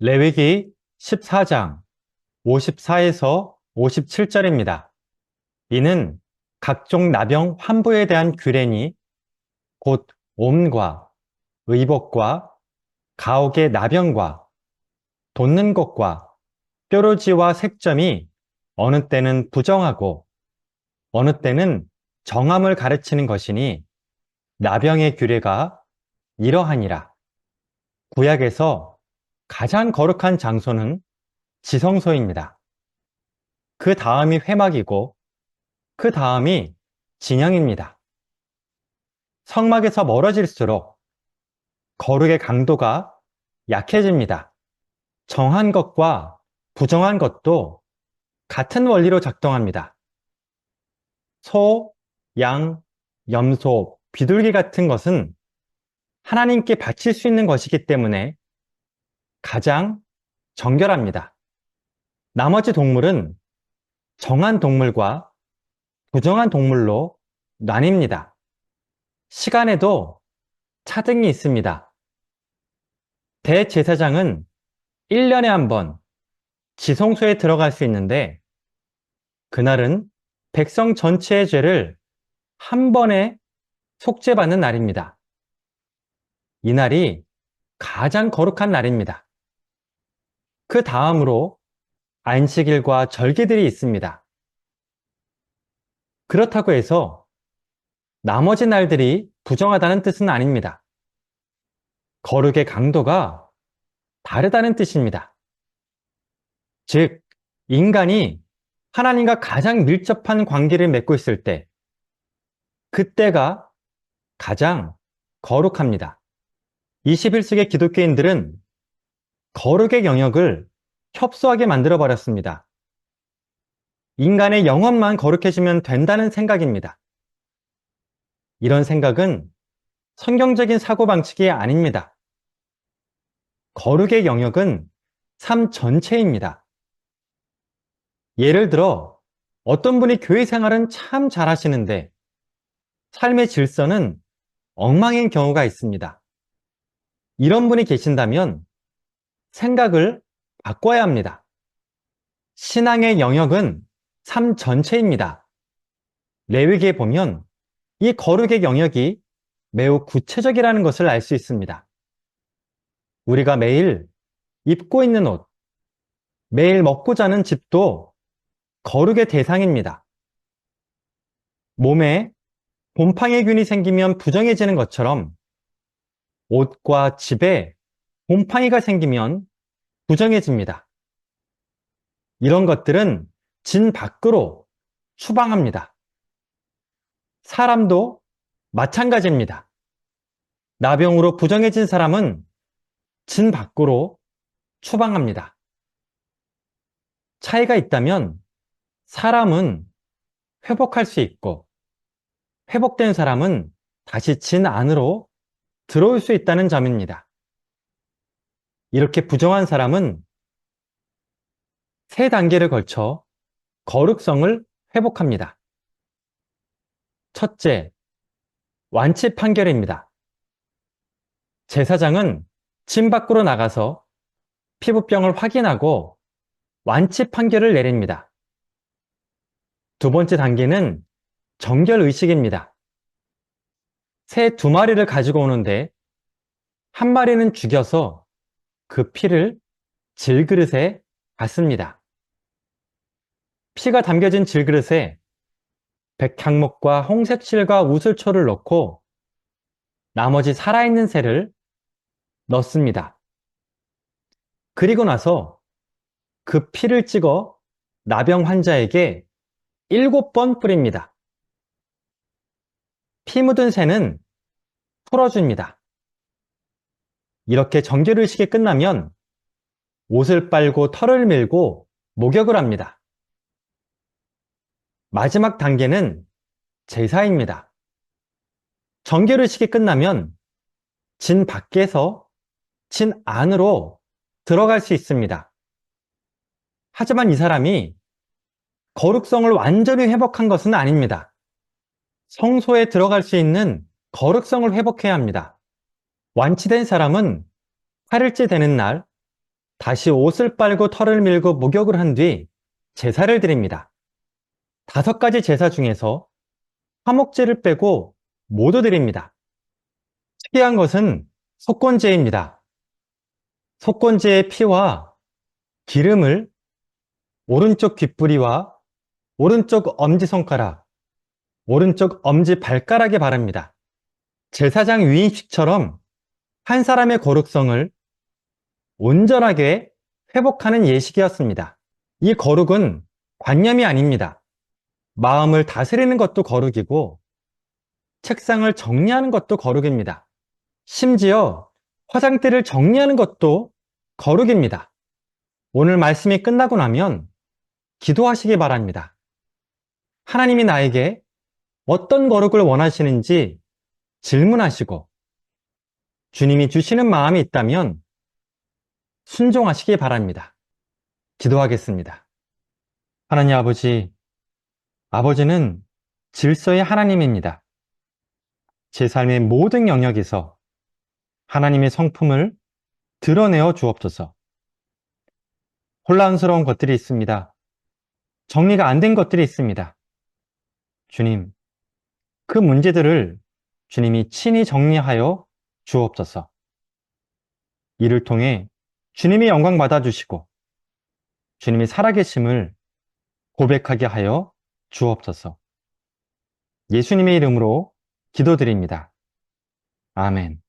레위기 14장 54에서 57절입니다. 이는 각종 나병 환부에 대한 규례니 곧 옴과 의복과 가옥의 나병과 돋는 것과 뾰루지와 색점이 어느 때는 부정하고 어느 때는 정함을 가르치는 것이니 나병의 규례가 이러하니라. 구약에서 가장 거룩한 장소는 지성소입니다. 그 다음이 회막이고 그 다음이 진영입니다. 성막에서 멀어질수록 거룩의 강도가 약해집니다. 정한 것과 부정한 것도 같은 원리로 작동합니다. 소, 양, 염소, 비둘기 같은 것은 하나님께 바칠 수 있는 것이기 때문에 가장 정결합니다. 나머지 동물은 정한 동물과 부정한 동물로 나뉩니다. 시간에도 차등이 있습니다. 대제사장은 1년에 한 번 지성소에 들어갈 수 있는데 그날은 백성 전체의 죄를 한 번에 속죄받는 날입니다. 이 날이 가장 거룩한 날입니다. 그 다음으로 안식일과 절기들이 있습니다. 그렇다고 해서 나머지 날들이 부정하다는 뜻은 아닙니다. 거룩의 강도가 다르다는 뜻입니다. 즉, 인간이 하나님과 가장 밀접한 관계를 맺고 있을 때, 그때가 가장 거룩합니다. 21세기 기독교인들은 거룩의 영역을 협소하게 만들어버렸습니다. 인간의 영혼만 거룩해지면 된다는 생각입니다. 이런 생각은 성경적인 사고방식이 아닙니다. 거룩의 영역은 삶 전체입니다. 예를 들어 어떤 분이 교회 생활은 참 잘하시는데 삶의 질서는 엉망인 경우가 있습니다. 이런 분이 계신다면 생각을 바꿔야 합니다. 신앙의 영역은 삶 전체입니다. 레위기에 보면 이 거룩의 영역이 매우 구체적이라는 것을 알 수 있습니다. 우리가 매일 입고 있는 옷, 매일 먹고 자는 집도 거룩의 대상입니다. 몸에 곰팡이균이 생기면 부정해지는 것처럼 옷과 집에 곰팡이가 생기면 부정해집니다. 이런 것들은 진 밖으로 추방합니다. 사람도 마찬가지입니다. 나병으로 부정해진 사람은 진 밖으로 추방합니다. 차이가 있다면 사람은 회복할 수 있고 회복된 사람은 다시 진 안으로 들어올 수 있다는 점입니다. 이렇게 부정한 사람은 세 단계를 걸쳐 거룩성을 회복합니다. 첫째, 완치 판결입니다. 제사장은 진 밖으로 나가서 피부병을 확인하고 완치 판결을 내립니다. 두 번째 단계는 정결의식입니다. 새 2마리를 가지고 오는데 한 마리는 죽여서 그 피를 질그릇에 받습니다. 피가 담겨진 질그릇에 백향목과 홍색실과 우슬초를 넣고 나머지 살아있는 새를 넣습니다. 그리고 나서 그 피를 찍어 나병 환자에게 7번 뿌립니다. 피 묻은 새는 풀어줍니다. 이렇게 정결의식이 끝나면 옷을 빨고 털을 밀고 목욕을 합니다. 마지막 단계는 제사입니다. 정결의식이 끝나면 진 밖에서 진 안으로 들어갈 수 있습니다. 하지만 이 사람이 거룩성을 완전히 회복한 것은 아닙니다. 성소에 들어갈 수 있는 거룩성을 회복해야 합니다. 완치된 사람은 8일째 되는 날 다시 옷을 빨고 털을 밀고 목욕을 한 뒤 제사를 드립니다. 5가지 제사 중에서 화목제를 빼고 모두 드립니다. 특이한 것은 속건제입니다. 속건제의 피와 기름을 오른쪽 귓부리와 오른쪽 엄지손가락, 오른쪽 엄지발가락에 바릅니다. 제사장 위임식처럼 한 사람의 거룩성을 온전하게 회복하는 예식이었습니다. 이 거룩은 관념이 아닙니다. 마음을 다스리는 것도 거룩이고 책상을 정리하는 것도 거룩입니다. 심지어 화장대를 정리하는 것도 거룩입니다. 오늘 말씀이 끝나고 나면 기도하시기 바랍니다. 하나님이 나에게 어떤 거룩을 원하시는지 질문하시고 주님이 주시는 마음이 있다면 순종하시기 바랍니다. 기도하겠습니다. 하나님 아버지, 아버지는 질서의 하나님입니다. 제 삶의 모든 영역에서 하나님의 성품을 드러내어 주옵소서. 혼란스러운 것들이 있습니다. 정리가 안 된 것들이 있습니다. 주님, 그 문제들을 주님이 친히 정리하여 주옵소서. 이를 통해 주님의 영광 받아주시고 주님의 살아계심을 고백하게 하여 주옵소서. 예수님의 이름으로 기도드립니다. 아멘.